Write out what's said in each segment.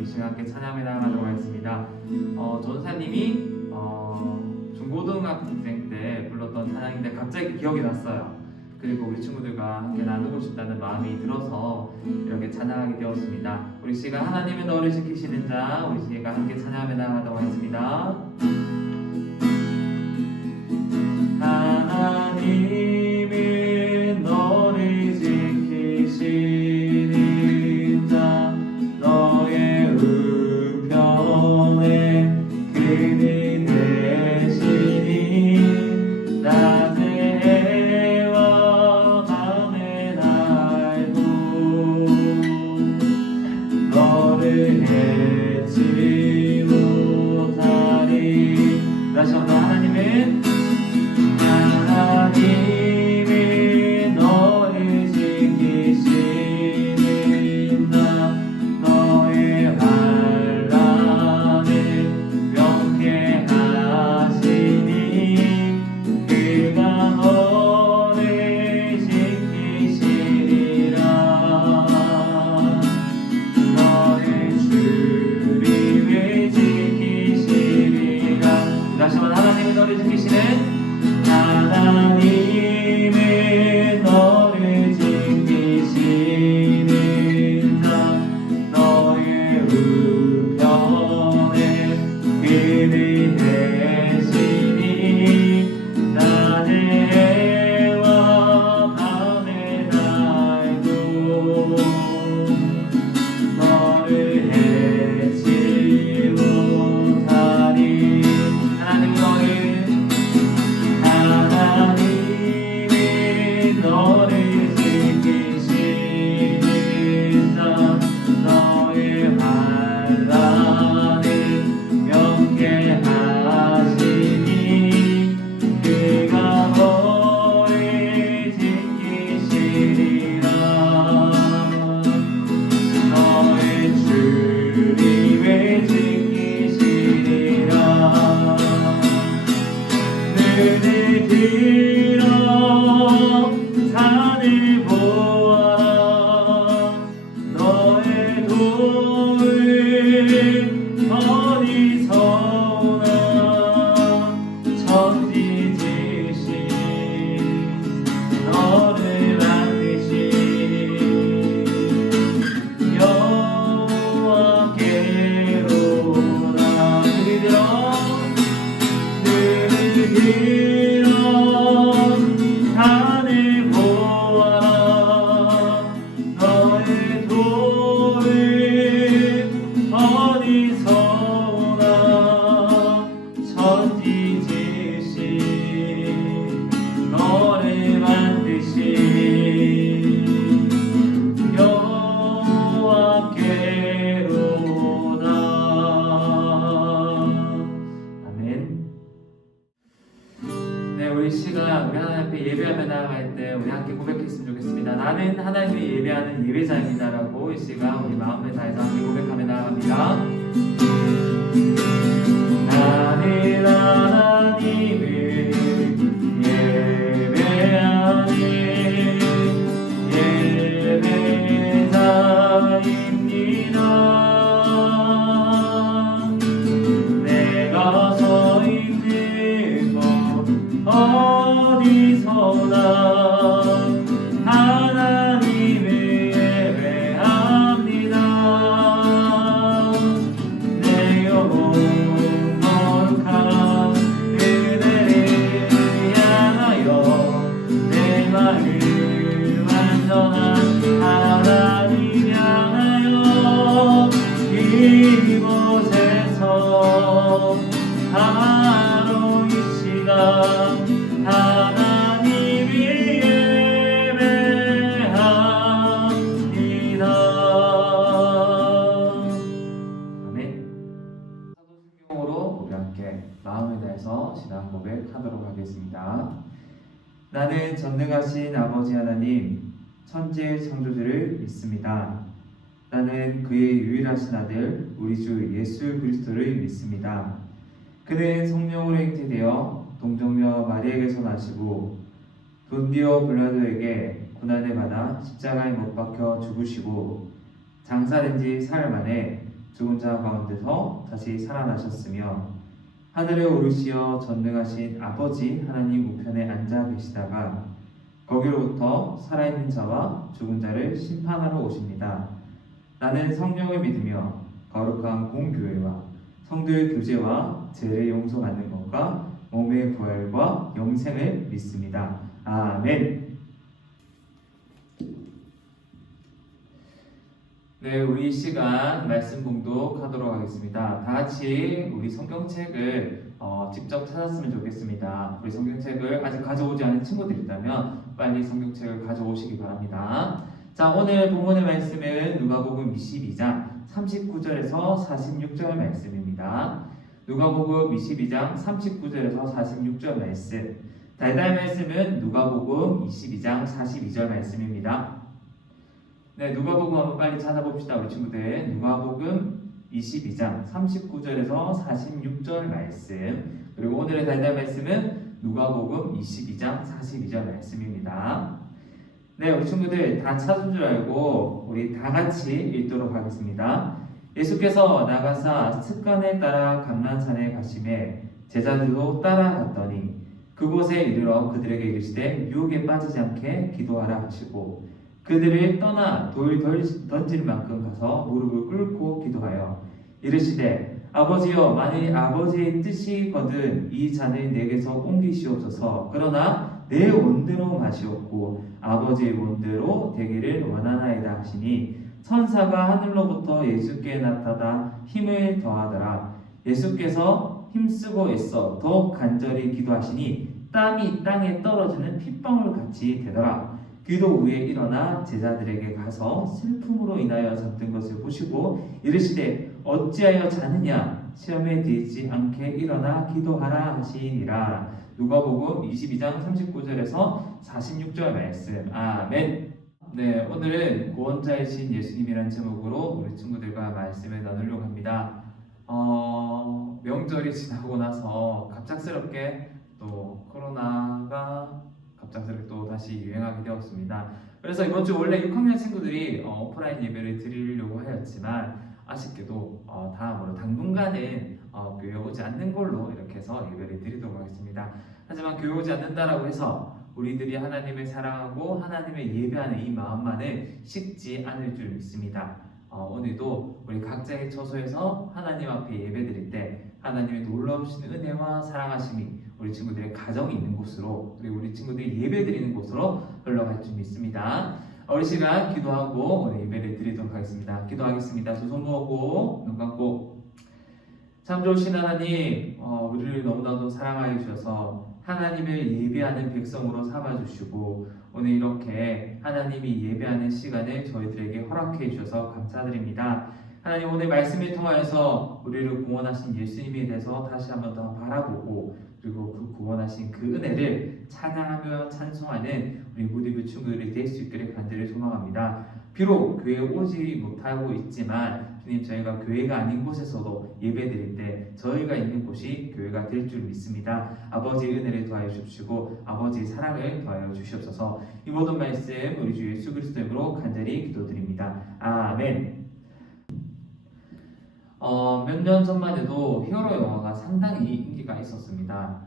이 시간 함께 찬양을 나가도록 하겠습니다. 전사님이 중고등학생 때 불렀던 찬양인데 갑자기 기억이 났어요. 그리고 우리 친구들과 함께 나누고 싶다는 마음이 들어서 이렇게 찬양하게 되었습니다. 우리 시간 하나님의 너를 지키시는 자, 우리 시간 함께 찬양하며 나가도록 하겠습니다. 하나님이 너를 지키시는 자, 너의 우편에 그리 되시니 낮에 해와 밤의 날도 너를 해치 못하리. 우리 시간 우리 하나님 앞에 예배하며 나아갈 때 우리 함께 고백했으면 좋겠습니다. 나는 하나님을 예배하는 예배자입니다라고 이 시간 우리 마음을 다해서 함께 고백하며 나아갑니다. 나는 하나님을 예배하는 예배자입니다. 내가 서 있는 곳 어디서나 하나님을 예배합니다. 내 영혼 거룩한 그대를 향하여 내 마음을 완전한 하나님 향하여 이곳에서 바로 이 시간 하나님을 예배합니다. 아멘. 사도신경으로 우리 함께 마음을 다해서 신앙 고백하도록 하겠습니다. 나는 전능하신 아버지 하나님 천지의 창조주를 믿습니다. 나는 그의 유일하신 아들 우리 주 예수 그리스도를 믿습니다. 그는 성령으로 잉태되어 동정녀 마리아에게서 나시고 돈디오 빌라도에게 고난을 받아 십자가에 못 박혀 죽으시고 장사된 지 사흘 만에 죽은 자 가운데서 다시 살아나셨으며 하늘에 오르시어 전능하신 아버지 하나님 우편에 앉아 계시다가 거기로부터 살아있는 자와 죽은 자를 심판하러 오십니다. 나는 성령을 믿으며 거룩한 공교회와 성도의 교제와 죄를 용서받는 것과 몸의 부활과 영생을 믿습니다. 아멘. 네, 우리 시간 말씀 봉독하도록 하겠습니다. 다 같이 우리 성경책을 직접 찾았으면 좋겠습니다. 우리 성경책을 아직 가져오지 않은 친구들 있다면 빨리 성경책을 가져오시기 바랍니다. 자, 오늘 본문의 말씀은 누가복음 22장 39절에서 46절 말씀입니다. 누가복음 22장 39절에서 46절 말씀. 달달 말씀은 누가복음 22장 42절 말씀입니다. 네, 누가복음 한번 빨리 찾아봅시다, 우리 친구들. 누가복음 22장 39절에서 46절 말씀. 그리고 오늘의 달달 말씀은 누가복음 22장 42절 말씀입니다. 네, 우리 친구들 다 찾은 줄 알고 우리 다 같이 읽도록 하겠습니다. 예수께서 나가사 습관에 따라 감난산에 가심에 제자들도 따라갔더니 그곳에 이르러 그들에게 이르시되 유혹에 빠지지 않게 기도하라 하시고 그들을 떠나 돌 던질 만큼 가서 무릎을 꿇고 기도하여 이르시되 아버지여 만일 아버지의 뜻이거든 이 잔을 내게서 옮기시옵소서. 그러나 내 원대로 마시옵고 아버지의 원대로 되기를 원하나이다 하시니 천사가 하늘로부터 예수께 나타나 힘을 더하더라. 예수께서 힘쓰고 애써 더욱 간절히 기도하시니 땀이 땅에 떨어지는 핏방울 같이 되더라. 기도 후에 일어나 제자들에게 가서 슬픔으로 인하여 잠든 것을 보시고 이르시되 어찌하여 자느냐 시험에 들지 않게 일어나 기도하라 하시니라. 누가복음 22장 39절에서 46절 말씀. 아멘. 네, 오늘은 구원자이신 예수님이라는 제목으로 우리 친구들과 말씀을 나누려고 합니다. 명절이 지나고 나서 갑작스럽게 또 코로나가 갑작스럽게 또 다시 유행하게 되었습니다. 그래서 이번 주 원래 6학년 친구들이 오프라인 예배를 드리려고 하였지만 아쉽게도 다음으로 당분간은 교회 오지 않는 걸로 이렇게 해서 예배를 드리도록 하겠습니다. 하지만 교회 오지 않는다라고 해서 우리들이 하나님을 사랑하고 하나님을 예배하는 이 마음만을 식지 않을 줄 믿습니다. 오늘도 우리 각자의 처소에서 하나님 앞에 예배드릴 때 하나님의 놀라우신 은혜와 사랑하심이 우리 친구들의 가정이 있는 곳으로 그리고 우리 친구들이 예배드리는 곳으로 흘러갈 줄 믿습니다. 우리 시간 기도하고 오늘 예배를 드리도록 하겠습니다. 기도하겠습니다. 두 손 모으고 눈 감고. 참 좋으신 하나님, 우리를 너무나도 사랑하여 주셔서 하나님을 예배하는 백성으로 삼아주시고 오늘 이렇게 하나님이 예배하는 시간을 저희들에게 허락해 주셔서 감사드립니다. 하나님, 오늘 말씀을 통하여서 우리를 구원하신 예수님에 대해서 다시 한번 더 바라보고 그리고 그 구원하신 그 은혜를 찬양하며 찬송하는 우리 무디브 친구들이 될 수 있기를 간절히 소망합니다. 비록 교회에 오지 못하고 있지만 주님, 저희가 교회가 아닌 곳에서도 예배드릴 때 저희가 있는 곳이 교회가 될 줄 믿습니다. 아버지의 은혜를 더하여 주시고 아버지의 사랑을 더하여 주시옵소서. 이 모든 말씀 우리 주 예수 그리스도 이름으로 간절히 기도드립니다. 아멘. 몇 년 전만 해도 히어로 영화가 상당히 인기가 있었습니다.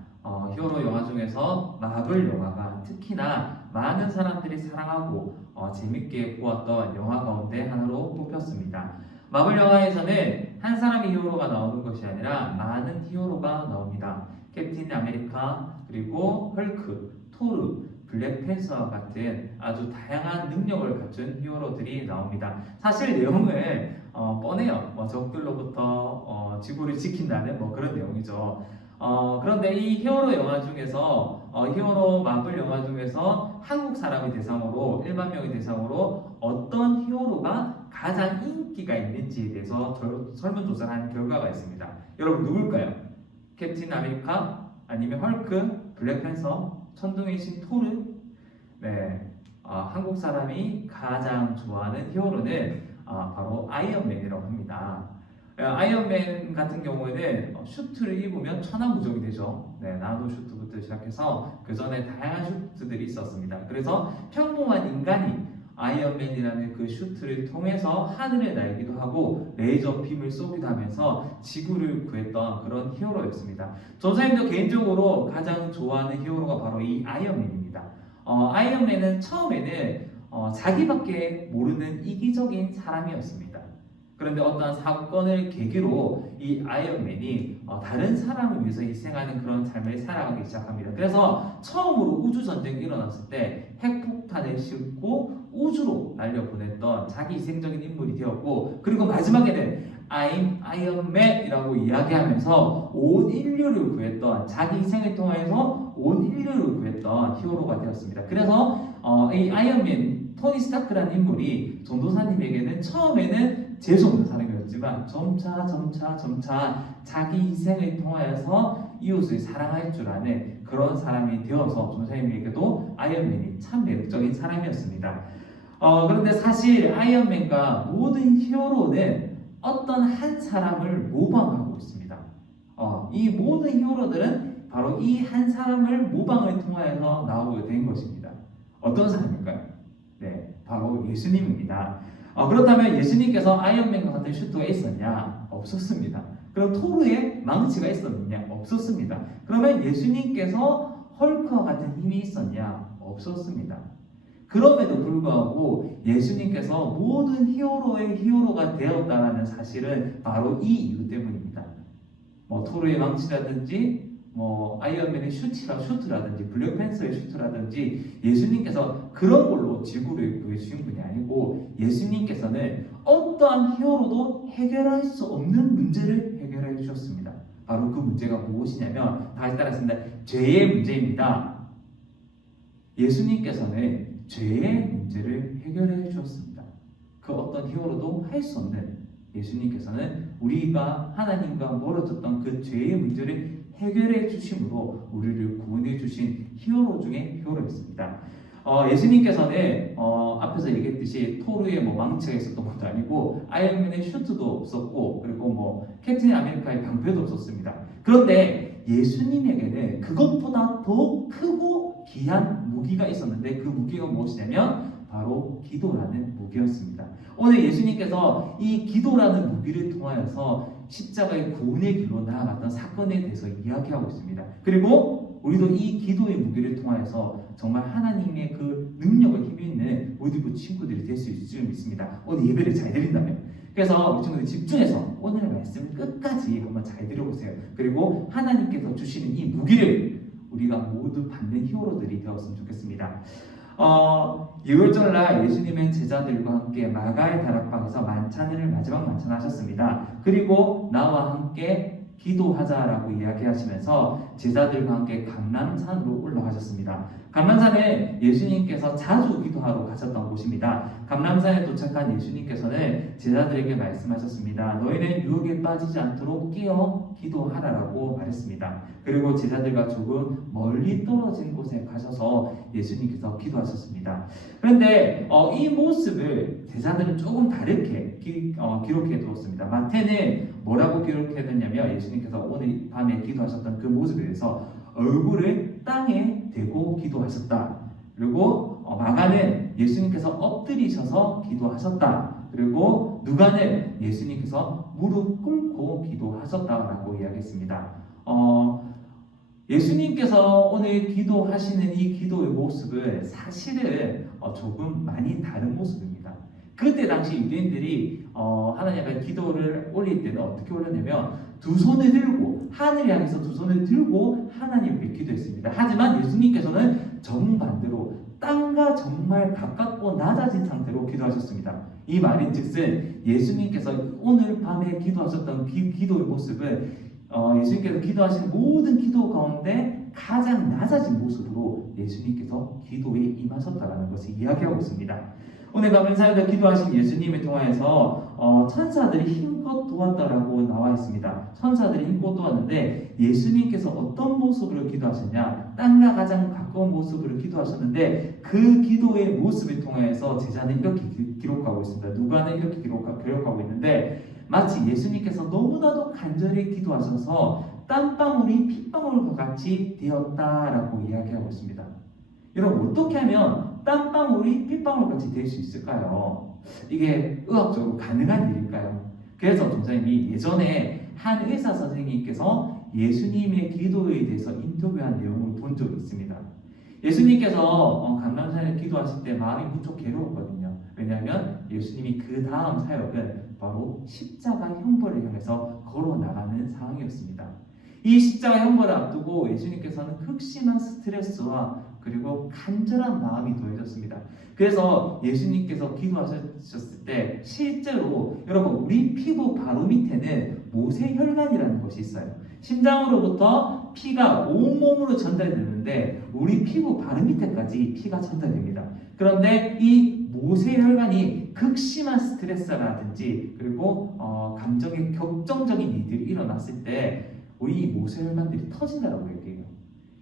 히어로 영화 중에서 마블 영화가 특히나 많은 사람들이 사랑하고 재밌게 보았던 영화 가운데 하나로 뽑혔습니다. 마블 영화에서는 한 사람의 히어로가 나오는 것이 아니라 많은 히어로가 나옵니다. 캡틴 아메리카, 그리고 헐크, 토르, 블랙팬서와 같은 아주 다양한 능력을 갖춘 히어로들이 나옵니다. 사실 내용은 뻔해요. 적들로부터 지구를 지킨다는 그런 내용이죠. 그런데 이 히어로 영화 중에서 히어로 마블 영화 중에서 한국 사람이 대상으로, 일반 명의 대상으로 어떤 히어로가 가장 인기가 있는지에 대해서 설문조사를 한 결과가 있습니다. 여러분 누굴까요? 캡틴 아메리카, 아니면 헐크, 블랙팬서, 천둥의 신 토르? 네, 한국 사람이 가장 좋아하는 히어로는 바로 아이언맨이라고 합니다. 아이언맨 같은 경우에는 슈트를 입으면 천하무적이 되죠. 네, 나노 슈트부터 시작해서 그 전에 다양한 슈트들이 있었습니다. 그래서 평범한 인간이 아이언맨이라는 그 슈트를 통해서 하늘을 날기도 하고 레이저 빔을 쏘기도 하면서 지구를 구했던 그런 히어로였습니다. 전사님도 개인적으로 가장 좋아하는 히어로가 바로 이 아이언맨입니다. 아이언맨은 처음에는 자기밖에 모르는 이기적인 사람이었습니다. 그런데 어떠한 사건을 계기로 이 아이언맨이 다른 사람을 위해서 희생하는 그런 삶을 살아가기 시작합니다. 그래서 처음으로 우주전쟁이 일어났을 때 핵폭탄을 싣고 우주로 날려보냈던 자기 희생적인 인물이 되었고, 그리고 마지막에는 I'm Iron Man이라고 이야기하면서 온 인류를 구했던, 자기 희생을 통해서 온 인류를 구했던 히어로가 되었습니다. 그래서 이 아이언맨, 토니 스타크라는 인물이 전도사님에게는 처음에는 재수 없는 사람이었지만 점차 자기 희생을 통하여서 이웃을 사랑할 줄 아는 그런 사람이 되어서 전도사님에게도 아이언맨이 참 매력적인 사람이었습니다. 그런데 사실 아이언맨과 모든 히어로는 어떤 한 사람을 모방하고 있습니다. 이 모든 히어로들은 바로 이 한 사람을 모방을 통하여서 나오게 된 것입니다. 어떤 사람일까요? 네, 바로 예수님입니다. 그렇다면 예수님께서 아이언맨과 같은 슈트가 있었냐? 없었습니다. 그럼 토르의 망치가 있었느냐? 없었습니다. 그러면 예수님께서 헐크와 같은 힘이 있었냐? 없었습니다. 그럼에도 불구하고 예수님께서 모든 히어로의 히어로가 되었다는 사실은 바로 이 이유 때문입니다. 토르의 망치라든지 아이언맨의 슈트라든지 블랙팬서의 슈트라든지 예수님께서 그런 걸로 지구를 구해주신 분이 아니고, 예수님께서는 어떠한 히어로도 해결할 수 없는 문제를 해결해 주셨습니다. 바로 그 문제가 무엇이냐면, 다시 따라했습니다. 죄의 문제입니다. 예수님께서는 죄의 문제를 해결해 주셨습니다. 그 어떤 히어로도 할 수 없는, 예수님께서는 우리가 하나님과 멀어졌던 그 죄의 문제를 해결해 주심으로 우리를 구원해 주신 히어로 중에 히어로였습니다. 예수님께서는 앞에서 얘기했듯이 토르의 망치가 있었던 것도 아니고, 아이언맨의 슈트도 없었고, 그리고 캡틴 아메리카의 방패도 없었습니다. 그런데 예수님에게는 그것보다 더 크고 귀한 무기가 있었는데, 그 무기가 무엇이냐면 바로 기도라는 무기였습니다. 오늘 예수님께서 이 기도라는 무기를 통하여서 십자가의 구원의 길로 나아갔던 사건에 대해서 이야기하고 있습니다. 그리고 우리도 이 기도의 무기를 통하여서 정말 하나님의 그 능력을 힘이 있는 모든 친구들이 될 수 있을 줄 믿습니다. 오늘 예배를 잘 드린다면. 그래서 우리 친구들 집중해서 오늘 말씀을 끝까지 한번 잘 들어보세요. 그리고 하나님께서 주시는 이 무기를 우리가 모두 받는 히어로들이 되었으면 좋겠습니다. 유월절날 예수님은 제자들과 함께 마가의 다락방에서 마지막 만찬하셨습니다. 그리고 나와 함께 기도하자라고 이야기하시면서 제자들과 함께 감람산으로 올라가셨습니다. 감람산은 예수님께서 자주 기도하러 가셨던 곳입니다. 감람산에 도착한 예수님께서는 제자들에게 말씀하셨습니다. 너희는 유혹에 빠지지 않도록 깨어 기도하라라고 말했습니다. 그리고 제자들과 조금 멀리 떨어진 곳에 가셔서 예수님께서 기도하셨습니다. 그런데 이 모습을 제자들은 조금 다르게 기록해 두었습니다. 마태는 뭐라고 기록해 뒀냐면 예수님께서 오늘 밤에 기도하셨던 그 모습에 대해서 얼굴을 땅에 대고 기도하셨다. 그리고 마가는 예수님께서 엎드리셔서 기도하셨다. 그리고 누가는 예수님께서 무릎 꿇고 기도하셨다라고 이야기했습니다. 예수님께서 오늘 기도하시는 이 기도의 모습은 사실은 조금 많이 다른 모습입니다. 그때 당시 유대인들이 하나님 앞에 기도를 올릴 때는 어떻게 올렸냐면 두 손을 들고 하늘 향해서 두 손을 들고 하나님께 기도했습니다. 하지만 예수님께서는 정반대로 땅과 정말 가깝고 낮아진 상태로 기도하셨습니다. 이 말인즉슨 예수님께서 오늘 밤에 기도하셨던 기도의 모습은 예수님께서 기도하신 모든 기도 가운데 가장 낮아진 모습으로 예수님께서 기도에 임하셨다는 것을 이야기하고 있습니다. 오늘 감람산에서 기도하신 예수님을 통해서 천사들이 힘껏 도왔다라고 나와 있습니다. 천사들이 힘껏 도왔는데 예수님께서 어떤 모습으로 기도하셨냐? 땅과 가장 가까운 모습으로 기도하셨는데 그 기도의 모습을 통해서 제자는 이렇게 기록하고 있습니다. 누가는 이렇게 기록하고 있는데 마치 예수님께서 너무나도 간절히 기도하셔서 땀방울이 핏방울과 같이 되었다라고 이야기하고 있습니다. 여러분 어떻게 하면 땀방울이 핏방울같이 될 수 있을까요? 이게 의학적으로 가능한 일일까요? 그래서 전사님이 예전에 한 의사 선생님께서 예수님의 기도에 대해서 인터뷰한 내용을 본 적이 있습니다. 예수님께서 감람산에 기도하실 때 마음이 무척 괴로웠거든요. 왜냐하면 예수님이 그 다음 사역은 바로 십자가 형벌을 향해서 걸어나가는 상황이었습니다. 이 십자가 형벌을 앞두고 예수님께서는 극심한 스트레스와 그리고 간절한 마음이 더해졌습니다. 그래서 예수님께서 기도하셨을 때 실제로 여러분 우리 피부 바로 밑에는 모세혈관이라는 것이 있어요. 심장으로부터 피가 온몸으로 전달이 되는데 우리 피부 바로 밑에까지 피가 전달됩니다. 그런데 이 모세혈관이 극심한 스트레스라든지 그리고 감정의 격정적인 일들이 일어났을 때 우리 모세혈관들이 터진다라고 얘기해요.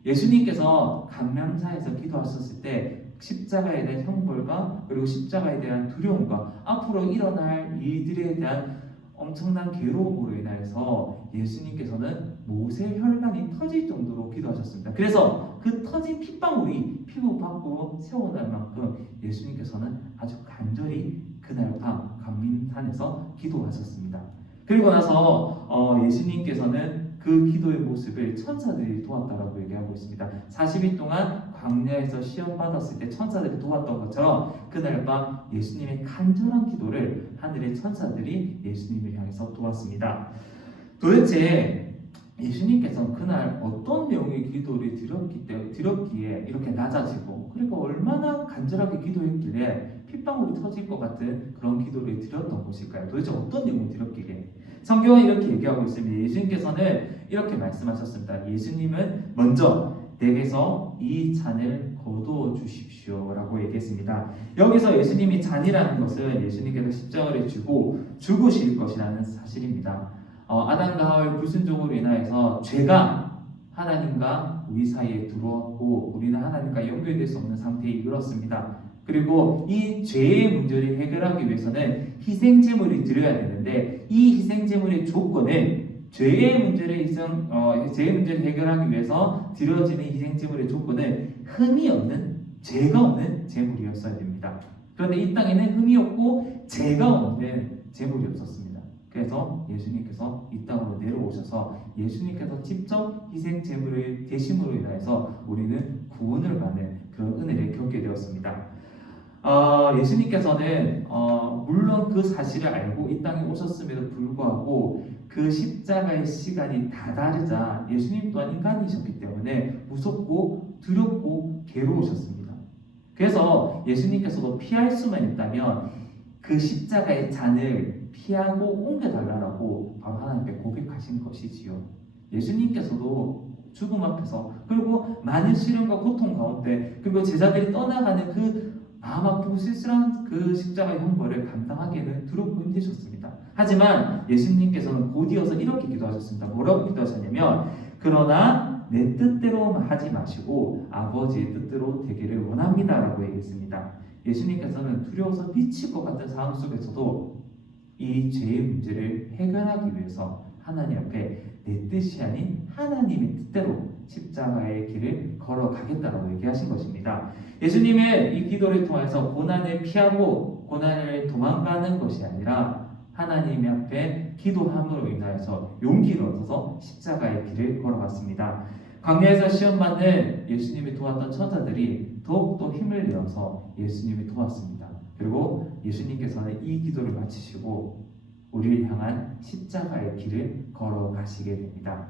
예수님께서 감람산에서 기도하셨을 때 십자가에 대한 형벌과 그리고 십자가에 대한 두려움과 앞으로 일어날 일들에 대한 엄청난 괴로움으로 인하여서 예수님께서는 모세혈관이 터질 정도로 기도하셨습니다. 그래서 그 터진 핏방울이 피부 밖으로 새어날 만큼 예수님께서는 아주 간절히 그날 밤 감람산에서 기도하셨습니다. 그리고 나서 예수님께서는 그 기도의 모습을 천사들이 도왔다라고 얘기하고 있습니다. 40일 동안 광야에서 시험 받았을 때 천사들이 도왔던 것처럼 그날 밤 예수님의 간절한 기도를 하늘의 천사들이 예수님을 향해서 도왔습니다. 도대체 예수님께서는 그날 어떤 내용의 기도를 드렸기에 이렇게 낮아지고 그리고 얼마나 간절하게 기도했길래 핏방울이 터질 것 같은 그런 기도를 드렸던 것일까요? 도대체 어떤 내용을 드렸기에? 성경은 이렇게 얘기하고 있습니다. 예수님께서는 이렇게 말씀하셨습니다. 예수님은 먼저 내게서 이 잔을 거두어 주십시오 라고 얘기했습니다. 여기서 예수님이 잔이라는 것은 예수님께서 십자가를 지고 죽으실 것이라는 사실입니다. 아담과 하와의 불순종으로 인하여서 죄가 하나님과 우리 사이에 들어왔고 우리는 하나님과 연결될 수 없는 상태에 이르렀습니다. 그리고 이 죄의 문제를 해결하기 위해서는 희생제물을 드려야 되는데 이 희생제물의 조건은 죄의 문제를 해결하기 위해서 드려지는 희생제물의 조건은 흠이 없는 죄가 없는 제물이었어야 됩니다. 그런데 이 땅에는 흠이 없고 죄가 없는 제물이 없었습니다. 그래서 예수님께서 이 땅으로 내려오셔서 예수님께서 직접 희생제물을 되심으로 인하여서 우리는 구원을 받는 그런 은혜를 겪게 되었습니다. 예수님께서는 물론 그 사실을 알고 이 땅에 오셨음에도 불구하고 그 십자가의 시간이 다다르자 예수님 또한 인간이셨기 때문에 무섭고 두렵고 괴로우셨습니다. 그래서 예수님께서도 피할 수만 있다면 그 십자가의 잔을 피하고 옮겨달라고 바로 하나님께 고백하신 것이지요. 예수님께서도 죽음 앞에서 그리고 많은 시련과 고통 가운데 그리고 제자들이 떠나가는 그 마음 아프고 쓸쓸한 그 십자가의 형벌을 감당하기에는 두렵고 힘드셨습니다. 하지만 예수님께서는 곧 이어서 이렇게 기도하셨습니다. 뭐라고 기도하셨냐면 그러나 내 뜻대로 하지 마시고 아버지의 뜻대로 되기를 원합니다 라고 얘기했습니다. 예수님께서는 두려워서 미칠 것 같은 상황 속에서도 이 죄의 문제를 해결하기 위해서 하나님 앞에 내 뜻이 아닌 하나님의 뜻대로 십자가의 길을 걸어가겠다라고 얘기하신 것입니다. 예수님의 이 기도를 통해서 고난을 피하고 고난을 도망가는 것이 아니라 하나님 앞에 기도함으로 인하여서 용기를 얻어서 십자가의 길을 걸어갔습니다. 광야에서 시험받는 예수님이 도왔던 천사들이 더욱더 힘을 내어서 예수님이 도왔습니다. 그리고 예수님께서는 이 기도를 마치시고 우리를 향한 십자가의 길을 걸어가시게 됩니다.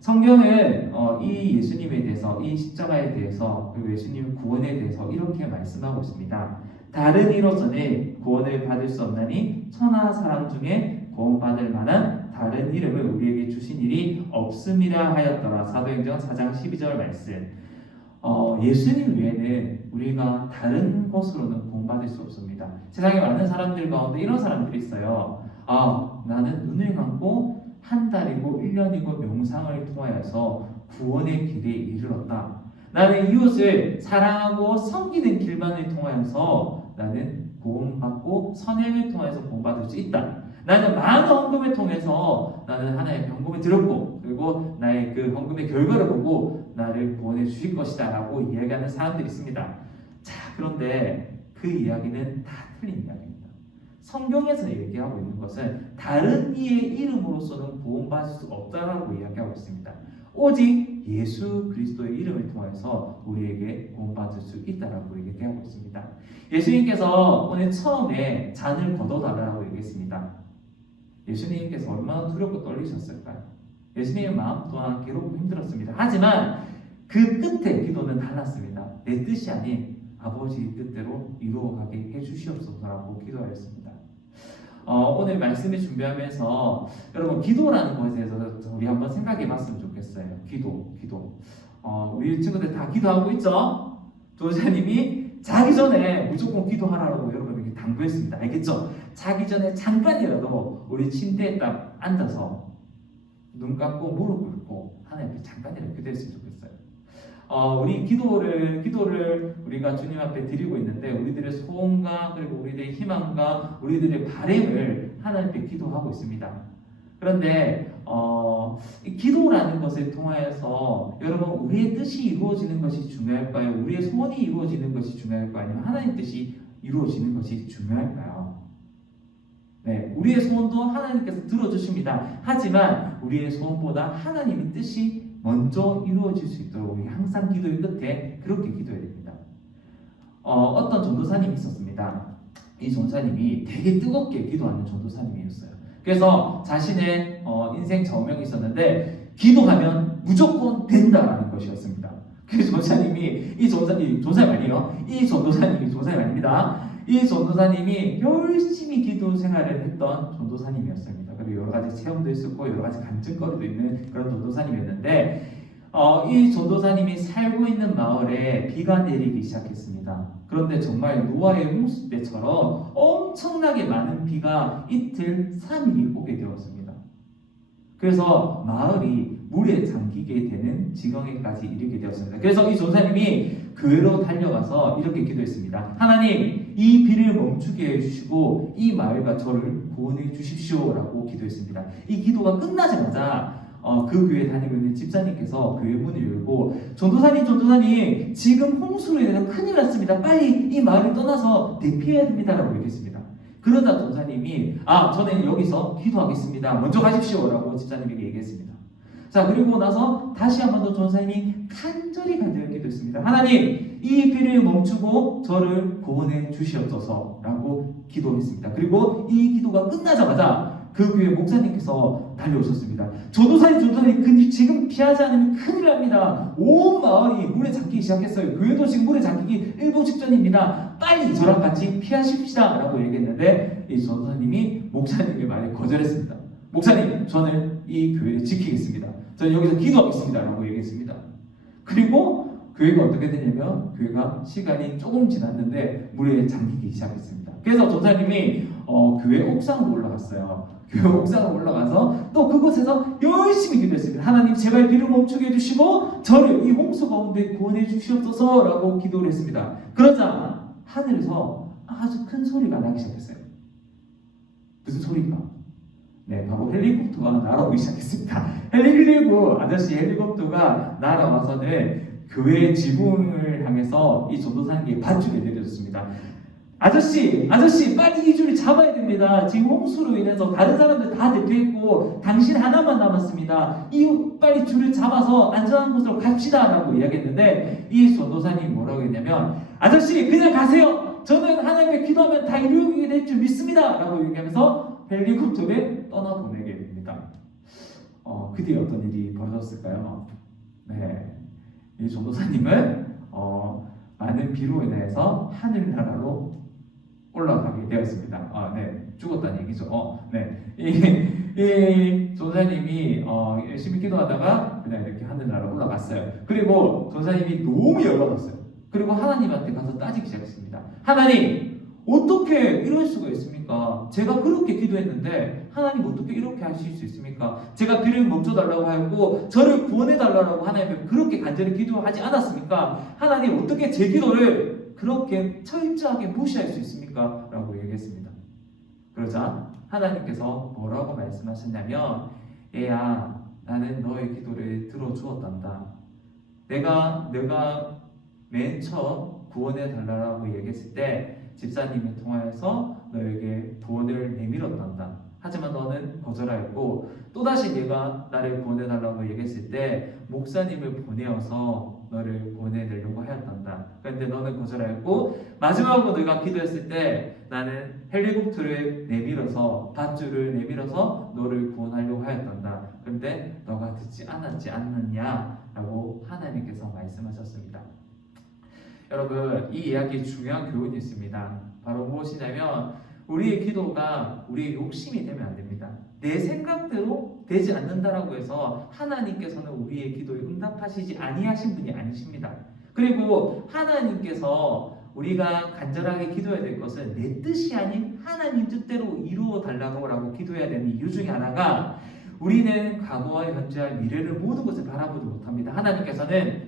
성경은 이 예수님에 대해서, 이 십자가에 대해서, 그리고 예수님의 구원에 대해서 이렇게 말씀하고 있습니다. 다른 이로서는 구원을 받을 수 없나니 천하 사람 중에 구원받을 만한 다른 이름을 우리에게 주신 일이 없음이라 하였더라. 사도행전 4장 12절 말씀. 예수님 외에는 우리가 다른 것으로는 구원받을 수 없습니다. 세상에 많은 사람들 가운데 이런 사람들이 있어요. 나는 눈을 감고 한 달이고 1년이고 명상을 통하여서 구원의 길에 이르렀다. 나는 이웃을 사랑하고 섬기는 길만을 통하여서 나는 구원받고 선행을 통해서 구원받을 수 있다. 나는 많은 헌금을 통해서 나는 하나의 헌금을 드렸고 그리고 나의 그 헌금의 결과를 보고 나를 구원해 주실 것이다 라고 이야기하는 사람들이 있습니다. 자, 그런데 그 이야기는 다 틀린 이야기입니다. 성경에서 얘기하고 있는 것은 다른 이의 이름으로서는 구원받을 수 없다라고 이야기하고 있습니다. 오직 예수 그리스도의 이름을 통해서 우리에게 구원받을 수 있다라고 얘기하고 있습니다. 예수님께서 오늘 처음에 잔을 걷어달라고 얘기했습니다. 예수님께서 얼마나 두렵고 떨리셨을까요? 예수님의 마음 또한 괴롭고 힘들었습니다. 하지만 그 끝에 기도는 달랐습니다. 내 뜻이 아닌 아버지의 뜻대로 이루어가게 해주시옵소서라고 기도하였습니다. 오늘 말씀을 준비하면서 여러분 기도라는 것에 대해서 우리 한번 생각해 봤으면 좋겠어요. 기도. 우리 친구들 다 기도하고 있죠? 조사님이 자기 전에 무조건 기도하라고 여러분에게 당부했습니다. 알겠죠? 자기 전에 잠깐이라도 우리 침대에 딱 앉아서 눈 감고 무릎 꿇고 하나님 앞에 잠깐이라도 기도했으면 좋겠어요. 우리 기도를 우리가 주님 앞에 드리고 있는데 우리들의 소원과 그리고 우리들의 희망과 우리들의 바람을 하나님 앞에 기도하고 있습니다. 그런데 이 기도라는 것을 통하여서 여러분 우리의 뜻이 이루어지는 것이 중요할까요? 우리의 소원이 이루어지는 것이 중요할까요? 아니면 하나님의 뜻이 이루어지는 것이 중요할까요? 네, 우리의 소원도 하나님께서 들어주십니다. 하지만 우리의 소원보다 하나님의 뜻이 먼저 이루어질 수 있도록 우리 항상 기도의 끝에 그렇게 기도해야 됩니다. 어떤 전도사님이 있었습니다. 이 전도사님이 되게 뜨겁게 기도하는 전도사님이었어요. 그래서 자신의 인생 저명이 있었는데 기도하면 무조건 된다라는 것이었습니다. 그 전도사님이 이 전도사님 아니에요. 이 전도사님 아닙니다. 이 전도사님이 열심히 기도 생활을 했던 전도사님이었습니다. 그리고 여러 가지 체험도 있었고 여러 가지 간증거리도 있는 그런 전도사님이었는데 이 전도사님이 살고 있는 마을에 비가 내리기 시작했습니다. 그런데 정말 노아의 홍수 때처럼 엄청나게 많은 비가 이틀 3일이 오게 되었습니다. 그래서 마을이 물에 잠기게 되는 지경에까지 이르게 되었습니다. 그래서 이 전도사님이 교회로 달려가서 이렇게 기도했습니다. 하나님, 이 비를 멈추게 해주시고 이 마을과 저를 구원해 주십시오 라고 기도했습니다. 이 기도가 끝나자마자 그 교회에 다니고 있는 집사님께서 교회 문을 열고 전도사님 지금 홍수로 인해서 큰일 났습니다. 빨리 이 마을을 떠나서 대피해야 됩니다 라고 얘기했습니다. 그러다 전도사님이 저는 여기서 기도하겠습니다. 먼저 가십시오 라고 집사님에게 얘기했습니다. 자, 그리고 나서 다시 한 번 더 전도사님이 간절히 기도했습니다. 하나님, 이 비를 멈추고 저를 구원해 주시옵소서 라고 기도했습니다. 그리고 이 기도가 끝나자마자 그 교회 목사님께서 달려오셨습니다. 전도사님 지금 피하지 않으면 큰일 납니다. 온 마을이 물에 잠기기 시작했어요. 교회도 지금 물에 잠기기 일보 직전입니다. 빨리 저랑 같이 피하십시다 라고 얘기했는데 이 전도사님이 목사님의 말에 거절했습니다. 목사님, 저는 이 교회를 지키겠습니다. 저는 여기서 기도하겠습니다. 라고 얘기했습니다. 그리고 교회가 어떻게 되냐면 교회가 시간이 조금 지났는데 물에 잠기기 시작했습니다. 그래서 전사님이 교회 옥상으로 올라갔어요. 교회 옥상으로 올라가서 또 그곳에서 열심히 기도했습니다. 하나님 제발 비를 멈추게 해주시고 저를 이 홍수 가운데 구원해 주시옵소서 라고 기도를 했습니다. 그러자 하늘에서 아주 큰 소리가 나기 시작했어요. 무슨 소리가? 네, 바로 헬리콥터가 날아오기 시작했습니다. 아저씨 헬리콥터가 날아와서는 교회 지붕을 향해서 이 전도사님께 밧줄을 내려줬습니다. 아저씨, 빨리 이 줄을 잡아야 됩니다. 지금 홍수로 인해서 다른 사람들 다 대피했고 당신 하나만 남았습니다. 이 빨리 줄을 잡아서 안전한 곳으로 갑시다라고 이야기했는데 이 전도사님이 뭐라고 했냐면 아저씨 그냥 가세요. 저는 하나님께 기도하면 다 이루어지게 될 줄 믿습니다. 라고 얘기하면서 헬리콥터를 떠나보내게 됩니다. 그 뒤에 어떤 일이 벌어졌을까요? 네, 이 전도사님은 많은 비로 인해서 하늘나라로 올라가게 되었습니다. 네, 죽었다는 얘기죠. 이 전도사님이 열심히 기도하다가 그냥 이렇게 하늘나라로 올라갔어요. 그리고 전도사님이 너무 열받았어요. 그리고 하나님한테 가서 따지기 시작했습니다. 하나님, 어떻게 이럴 수가 있습니까? 제가 그렇게 기도했는데 하나님 어떻게 이렇게 하실 수 있습니까? 제가 비를 멈춰달라고 하고 저를 구원해달라고 하나님께 그렇게 간절히 기도하지 않았습니까? 하나님 어떻게 제 기도를 그렇게 철저하게 무시할 수 있습니까? 라고 얘기했습니다. 그러자 하나님께서 뭐라고 말씀하셨냐면 얘야, 나는 너의 기도를 들어주었단다. 내가 맨 처음 구원해달라고 얘기했을 때 집사님을 통하여서 너에게 돈을 내밀었단다. 하지만 너는 거절하였고 또다시 내가 나를 구원해달라고 얘기했을 때 목사님을 보내어서 너를 구원해내려고 하였단다. 그런데 너는 거절하였고 마지막으로 내가 기도했을 때 나는 헬리콥터를 내밀어서 밧줄을 내밀어서 너를 구원하려고 하였단다. 그런데 너가 듣지 않았지 않느냐라고 하나님께서 말씀하셨습니다. 여러분, 이 이야기에 중요한 교훈이 있습니다. 바로 무엇이냐면 우리의 기도가 우리의 욕심이 되면 안 됩니다. 내 생각대로 되지 않는다라고 해서 하나님께서는 우리의 기도에 응답하시지 아니하신 분이 아니십니다. 그리고 하나님께서 우리가 간절하게 기도해야 될 것은 내 뜻이 아닌 하나님 뜻대로 이루어 달라고 기도해야 되는 이유 중에 하나가 우리는 과거와 현재와 미래를 모든 것을 바라보지 못합니다.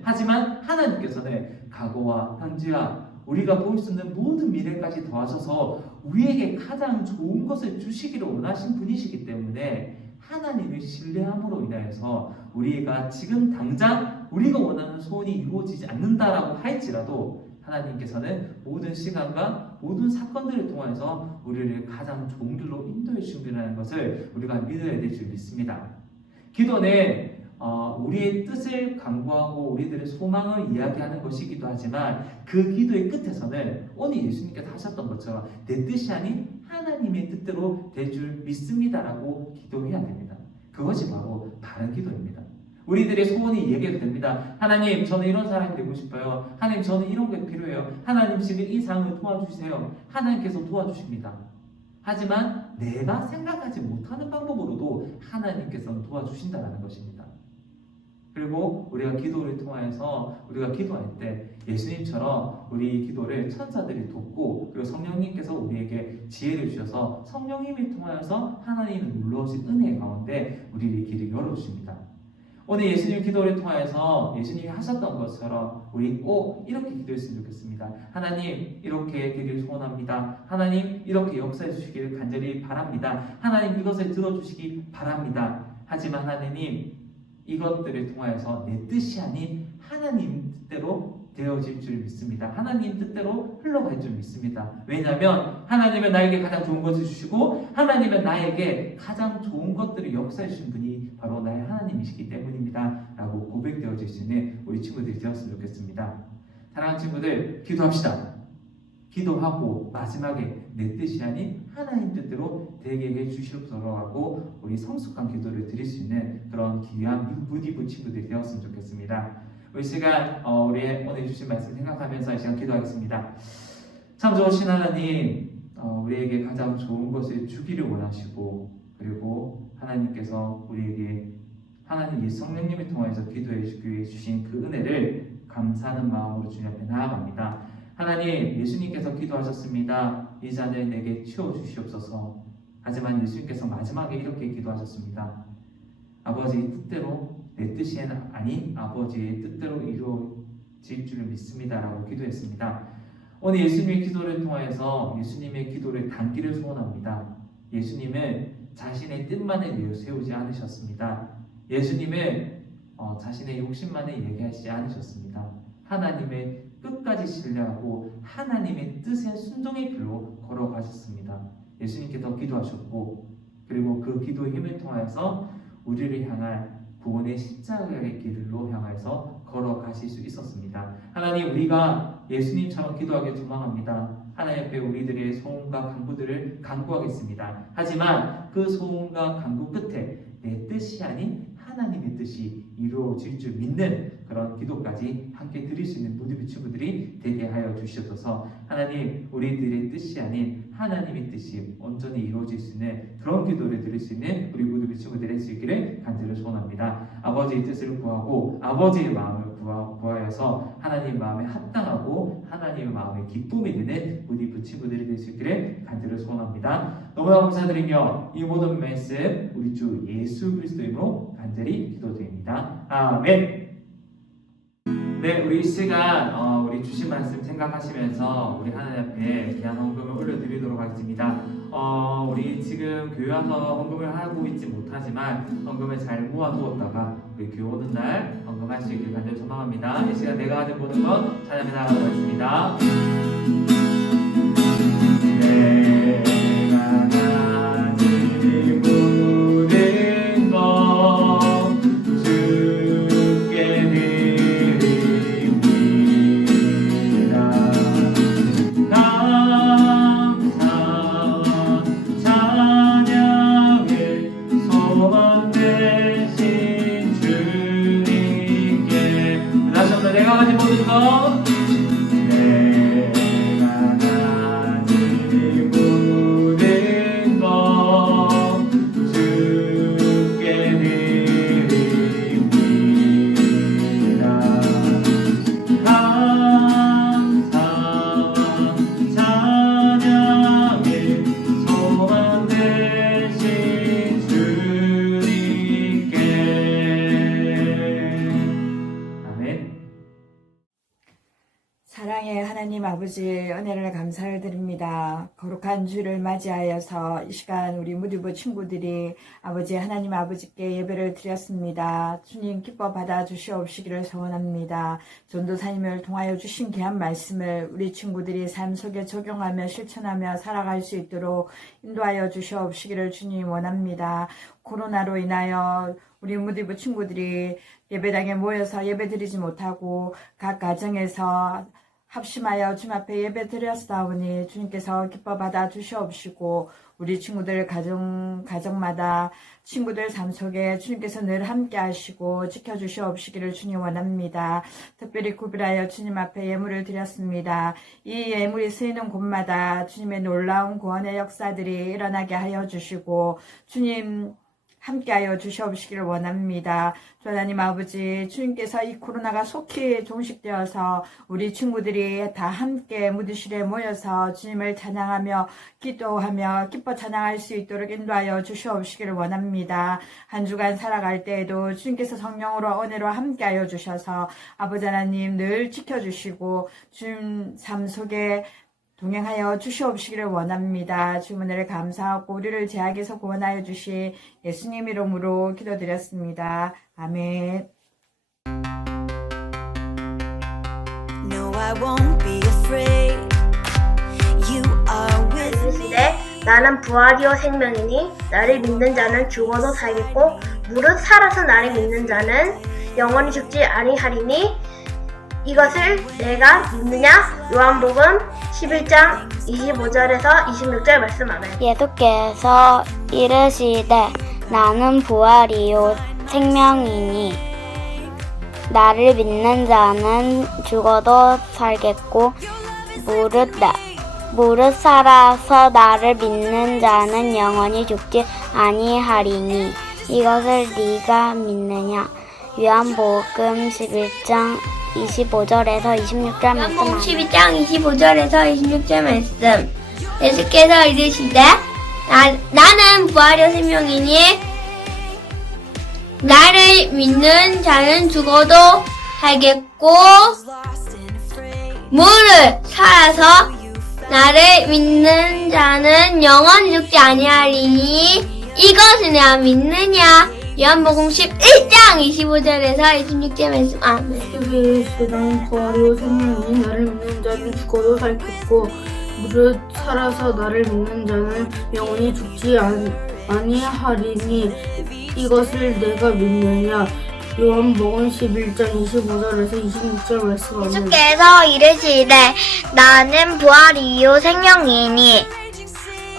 하지만 하나님께서는 과거와 현재와 우리가 볼 수 있는 모든 미래까지 더하셔서 우리에게 가장 좋은 것을 주시기를 원하신 분이시기 때문에 하나님을 신뢰함으로 인하여서 우리가 지금 당장 우리가 원하는 소원이 이루어지지 않는다라고 할지라도 하나님께서는 모든 시간과 모든 사건들을 통해서 우리를 가장 좋은 길로 인도해 주신다는 것을 우리가 믿어야 될 줄 믿습니다. 기도는 우리의 뜻을 강구하고 우리들의 소망을 이야기하는 것이기도 하지만 그 기도의 끝에서는 오늘 예수님께서 하셨던 것처럼 내 뜻이 아닌 하나님의 뜻대로 될 줄 믿습니다라고 기도해야 됩니다. 그것이 바로 바른 기도입니다. 우리들의 소원이 얘기해도 됩니다. 하나님, 저는 이런 사람이 되고 싶어요. 하나님, 저는 이런 게 필요해요. 하나님, 지금 이 상황을 도와주세요. 하나님께서 도와주십니다. 하지만 내가 생각하지 못하는 방법으로도 하나님께서는 도와주신다는 것입니다. 그리고 우리가 기도를 통해서 우리가 기도할 때 예수님처럼 우리 기도를 천사들이 돕고 그리고 성령님께서 우리에게 지혜를 주셔서 성령님을 통하여서 하나님을 눌러주신 은혜 가운데 우리의 길을 열어주십니다. 오늘 예수님 기도를 통해서 예수님이 하셨던 것처럼 우리 꼭 이렇게 기도했으면 좋겠습니다. 하나님, 이렇게 되길 소원합니다. 하나님, 이렇게 역사해 주시기를 간절히 바랍니다. 하나님, 이것을 들어주시기 바랍니다. 하지만 하나님, 이것들을 통하여서 내 뜻이 아닌 하나님 뜻대로 되어질 줄 믿습니다. 하나님 뜻대로 흘러갈 줄 믿습니다. 왜냐하면 하나님은 나에게 가장 좋은 것을 주시고 하나님은 나에게 가장 좋은 것들을 역사해 주신 분이 바로 나의 하나님이시기 때문입니다. 라고 고백되어질 수 있는 우리 친구들이 되었으면 좋겠습니다. 사랑하는 친구들, 기도합시다. 기도하고 마지막에 내 뜻이 아닌 하나님 뜻대로 되게 해주시옵소서 하고 우리 성숙한 기도를 드릴 수 있는 그런 귀한 무디부 친구들이 되었으면 좋겠습니다. 우리 시간 우리 오늘 주신 말씀 생각하면서 이 시간 기도하겠습니다. 참 좋으신 하나님, 우리에게 가장 좋은 것을 주기를 원하시고 그리고 하나님께서 우리에게 하나님 예수 성령님을 통해서 기도해 주신 그 은혜를 감사하는 마음으로 주님 앞에 나아갑니다. 하나님, 예수님께서 기도하셨습니다. 이 잔을 내게 치워 주시옵소서. 하지만 예수님께서 마지막에 이렇게 기도하셨습니다. 아버지의 뜻대로 내 뜻이 아닌 아버지의 뜻대로 이루어질 줄 믿습니다라고 기도했습니다. 오늘 예수님의 기도를 통하여서 예수님의 기도를 단기를 소원합니다. 예수님은 자신의 뜻만을 내세우지 않으셨습니다. 예수님은 자신의 욕심만을 얘기하지 않으셨습니다. 하나님의 끝까지 신뢰하고 하나님의 뜻에 순종의 길로 걸어가셨습니다. 예수님께서 기도하셨고, 그리고 그 기도의 힘을 통하여서 우리를 향한 구원의 십자가의 길로 향해서 걸어가실 수 있었습니다. 하나님, 우리가 예수님처럼 기도하길 소망합니다. 하나님 앞에 우리들의 소원과 간구들을 간구하겠습니다. 하지만 그 소원과 간구 끝에 내 뜻이 아닌 하나님의 뜻이 이루어질 줄 믿는 그런 기도까지 함께 드릴 수 있는 모든 친구들이 되게 하여 주시옵소서. 하나님, 우리들의 뜻이 아닌 하나님의 뜻이 온전히 이루어질 수 있는 그런 기도를 드릴 수 있는 우리 모든 친구들이 할 수 있기를 간절히 소원합니다. 아버지의 뜻을 구하고 아버지의 마음을 구하여서 하나님 마음에 합당하고 하나님의 마음에 기쁨이 되는 우리 친구들이 될 수 있기를 간절히 소원합니다. 너무나 감사드리며 이 모든 말씀 우리 주 예수 그리스도의 이름으로 간절히 기도드립니다. 아멘. 네, 우리 이 시간 우리 주신 말씀 생각하시면서 우리 하나님 앞에 귀한 헌금을 올려드리도록 하겠습니다. 우리 지금 교회 와서 헌금을 하고 있지 못하지만 헌금을 잘 모아두었다가 우리 교회 오는 날 헌금할 수 있길 간절히 소망합니다. 이 시간 내가 가진 모든 것 찬양해 나가도록 하겠습니다. 내가 가진 모든 것 주께 드립니다. 감사와 찬양을 소망 되신 주님께 다시 한번 내가 가진 모든 것 사랑의 하나님 아버지 은혜를 감사를 드립니다. 거룩한 주를 맞이하여서 이 시간 우리 무디부 친구들이 아버지 하나님 아버지께 예배를 드렸습니다. 주님 기뻐 받아 주시옵시기를 소원합니다. 전도사님을 통하여 주신 귀한 말씀을 우리 친구들이 삶 속에 적용하며 실천하며 살아갈 수 있도록 인도하여 주시옵시기를 주님 원합니다. 코로나로 인하여 우리 무디부 친구들이 예배당에 모여서 예배 드리지 못하고 각 가정에서 합심하여 주님 앞에 예배 드렸사오니 주님께서 기뻐 받아 주시옵시고 우리 친구들 가정마다 친구들 삶 속에 주님께서 늘 함께 하시고 지켜주시옵시기를 주님 원합니다. 특별히 구별하여 주님 앞에 예물을 드렸습니다. 이 예물이 쓰이는 곳마다 주님의 놀라운 구원의 역사들이 일어나게 하여 주시고 주님 함께하여 주시옵시기를 원합니다. 주 하나님 아버지, 주님께서 이 코로나가 속히 종식되어서 우리 친구들이 다 함께 무드실에 모여서 주님을 찬양하며 기도하며 기뻐 찬양할 수 있도록 인도하여 주시옵시기를 원합니다. 한 주간 살아갈 때에도 주님께서 성령으로 은혜로 함께하여 주셔서 아버지 하나님 늘 지켜주시고 주님 삶 속에 동행하여 주시옵시기를 원합니다. 주님 은혜를 감사하고 우리를 죄악에서 구원하여 주신 예수님 이름으로 기도드렸습니다. 아멘. No, I won't be afraid. You are with me. 시대 나는 부활이요 생명이니 나를 믿는 자는 죽어도 살겠고 무릇 살아서 나를 믿는 자는 영원히 죽지 아니하리니 이것을 내가 믿느냐? 요한복음 11장 25절에서 26절 말씀 아멘. 예수께서 이르시되 나는 부활이요 생명이니 나를 믿는 자는 죽어도 살겠고 무릇 살아서 나를 믿는 자는 영원히 죽지 아니하리니 이것을 네가 믿느냐? 요한복음 11장 25절에서 26절 말씀. 요한복음 12장 25절에서 26절 말씀. 예수께서 이르시되 나는 부활이요 생명이니 나를 믿는 자는 죽어도 살겠고 무릇 살아서 나를 믿는 자는 영원히 죽지 아니하리니 이것을 내가 믿느냐? 요한복음 11장 25절에서 26절 말씀. 아멘. 예수께서 나는 부활이요 생명이니 나를 믿는 자는 죽어도 살겠고 무릇 살아서 나를 믿는 자는 영원히 죽지 아니하리니 이것을 내가 믿느냐? 요한복음 11장 25절에서 26절 말씀. 아멘. 예수께서 이르시되 나는 부활이요 생명이니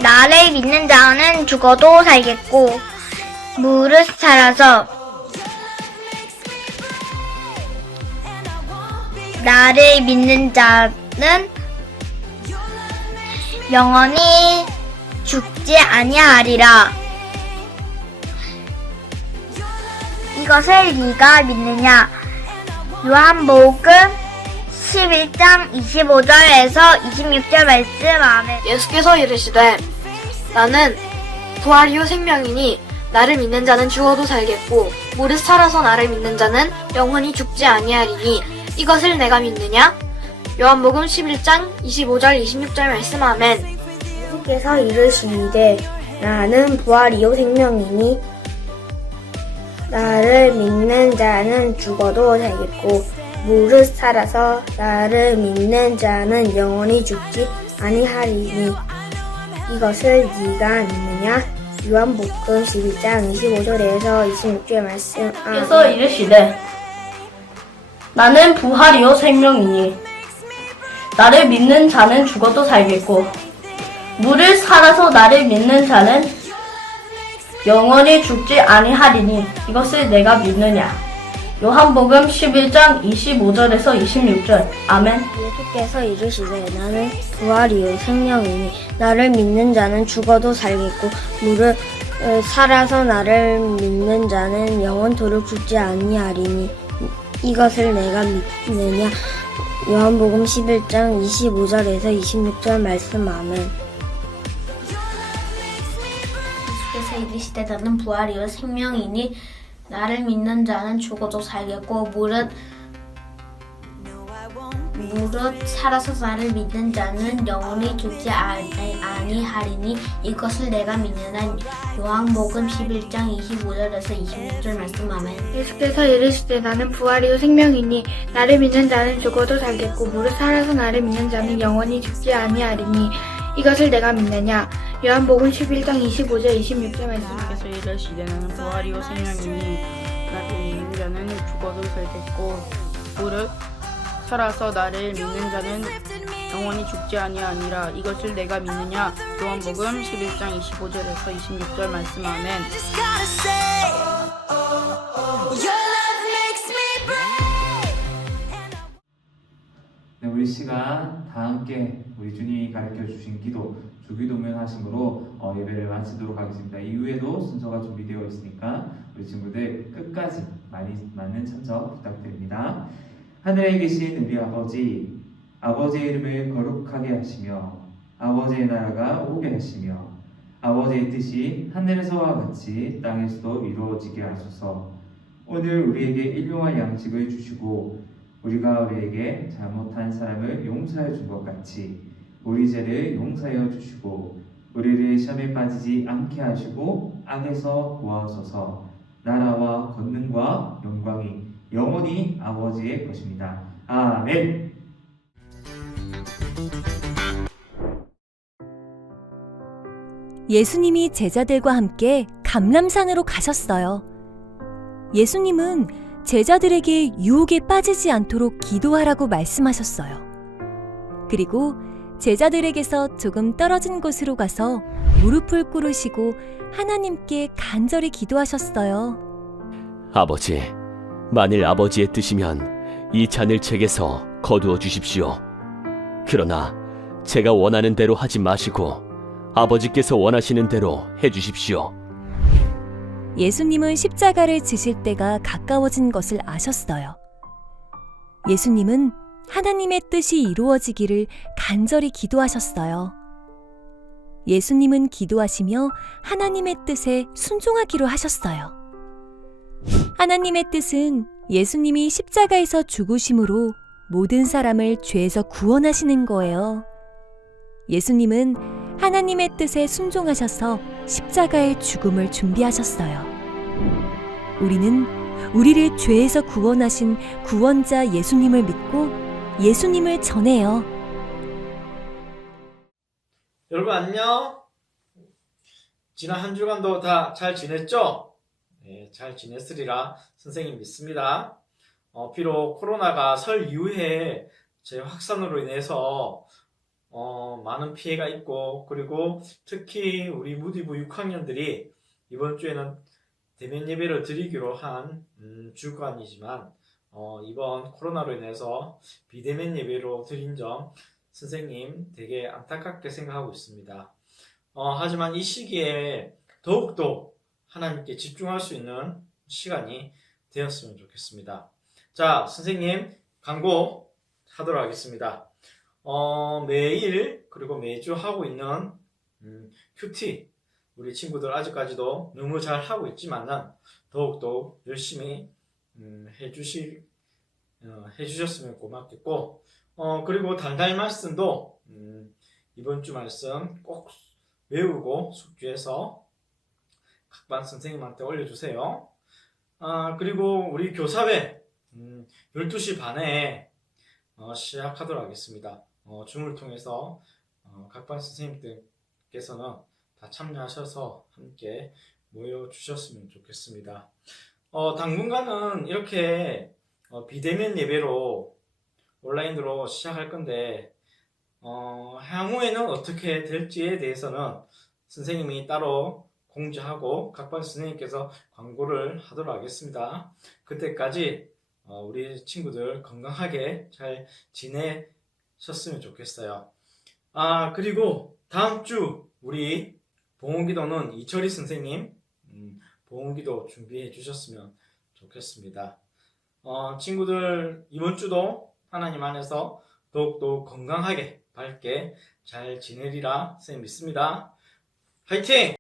나를 믿는 자는 죽어도 살겠고 무릇 살아서 나를 믿는 자는 영원히 죽지 아니하리라. 이것을 네가 믿느냐? 요한복음 11장 25절에서 26절 말씀. 아멘. 예수께서 이르시되 나는 부활이요 생명이니 나를 믿는 자는 죽어도 살겠고 무릇 살아서 나를 믿는 자는 영원히 죽지 아니하리니 이것을 내가 믿느냐? 요한복음 11장 25절 26절 말씀. 아멘. 예수께서 이르시되 나는 부활이요 생명이니 나를 믿는 자는 죽어도 살겠고 무릇 살아서 나를 믿는 자는 영원히 죽지 아니하리니 이것을 네가 믿느냐? 요한복음 12장 25절에서 26절 말씀. 예수께서 이르시되 나는 부활이요 생명이니 나를 믿는 자는 죽어도 살겠고 무릇 살아서 나를 믿는 자는 영원히 죽지 아니하리니 이것을 내가 믿느냐? 요한복음 11장 25절에서 26절. 아멘. 예수께서 이르시되 나는 부활이요 생명이니 나를 믿는 자는 죽어도 살겠고 무릇 살아서 나를 믿는 자는 영원토록 죽지 아니하리니 이것을 내가 믿느냐? 요한복음 11장 25절에서 26절 말씀. 아멘. 예수께서 이르시되 나는 부활이요 생명이니 나를 믿는 자는 죽어도 살겠고 무릇 살아서 나를 믿는 자는 영원히 죽지 아니하리니 이것을 내가 믿느냐? 요한복음 11장 25절에서 26절 말씀. 아멘. 예수께서 이르시되 나는 부활이요 생명이니 나를 믿는 자는 죽어도 살겠고 무릇 살아서 나를 믿는 자는 영원히 죽지 아니하리니 이것을 내가 믿느냐? 요한복음 11장 25절 26절 말씀. 예수께서 이르시되 나는 부활이요 생명이니 나를 믿는 자는 죽어도 살겠고 무릇 살아서 나를 믿는 자는 영원히 죽지 아니하니라. 이것을 내가 믿느냐? 요한복음 11장 25절에서 26절 말씀. 아멘. 네, 우리 시간 다 함께 우리 주님이 가르쳐 주신 기도, 주기도문 하심으로 예배를 마치도록 하겠습니다. 이후에도 순서가 준비되어 있으니까 우리 친구들 끝까지 많은 참석 부탁드립니다. 하늘에 계신 우리 아버지, 아버지의 이름을 거룩하게 하시며 아버지의 나라가 오게 하시며 아버지의 뜻이 하늘에서와 같이 땅에서도 이루어지게 하소서. 오늘 우리에게 일용할 양식을 주시고 우리가 우리에게 잘못한 사람을 용서해 준 것 같이 우리 죄를 용서하여 주시고 우리를 시험에 빠지지 않게 하시고 악에서 구하소서. 나라와 권능과 영광이 영원히 아버지의 것입니다. 아멘. 예수님이 제자들과 함께 감람산으로 가셨어요. 예수님은 제자들에게 유혹에 빠지지 않도록 기도하라고 말씀하셨어요. 그리고 제자들에게서 조금 떨어진 곳으로 가서 무릎을 꿇으시고 하나님께 간절히 기도하셨어요. 아버지, 만일 아버지의 뜻이면 이 잔을 제게서 거두어 주십시오. 그러나 제가 원하는 대로 하지 마시고 아버지께서 원하시는 대로 해주십시오. 예수님은 십자가를 지실 때가 가까워진 것을 아셨어요. 예수님은 하나님의 뜻이 이루어지기를 간절히 기도하셨어요. 예수님은 기도하시며 하나님의 뜻에 순종하기로 하셨어요. 하나님의 뜻은 예수님이 십자가에서 죽으심으로 모든 사람을 죄에서 구원하시는 거예요. 예수님은 하나님의 뜻에 순종하셔서 십자가의 죽음을 준비하셨어요. 우리는 우리를 죄에서 구원하신 구원자 예수님을 믿고 예수님을 전해요. 여러분 안녕. 지난 한 주간도 다 잘 지냈죠? 네, 잘 지냈으리라 선생님 믿습니다. 비록 코로나가 설 이후에 재확산으로 인해서 많은 피해가 있고, 그리고 특히 우리 무디부 6학년들이 이번 주에는 대면 예배를 드리기로 한 주간이지만 이번 코로나로 인해서 비대면 예배로 드린 점 선생님 되게 안타깝게 생각하고 있습니다. 하지만 이 시기에 더욱더 하나님께 집중할 수 있는 시간이 되었으면 좋겠습니다. 자, 선생님 광고 하도록 하겠습니다. 매일 그리고 매주 하고 있는 큐티, 우리 친구들 아직까지도 너무 잘 하고 있지만은 더욱더 열심히 해주셨으면 고맙겠고, 그리고 달달 말씀도 이번 주 말씀 꼭 외우고 숙지해서 각반 선생님한테 올려주세요. 그리고 우리 교사회 12시 반에 시작하도록 하겠습니다. 줌을 통해서 각반 선생님들께서는 다 참여하셔서 함께 모여주셨으면 좋겠습니다. 당분간은 이렇게 비대면 예배로 온라인으로 시작할 건데 향후에는 어떻게 될지에 대해서는 선생님이 따로 공지하고 각반 선생님께서 광고를 하도록 하겠습니다. 그때까지 우리 친구들 건강하게 잘 지내셨으면 좋겠어요. 그리고 다음 주 우리 봉헌기도는 이철희 선생님 봉헌기도 준비해 주셨으면 좋겠습니다. 친구들 이번 주도 하나님 안에서 더욱더 건강하게 밝게 잘 지내리라 선생님 믿습니다. 화이팅!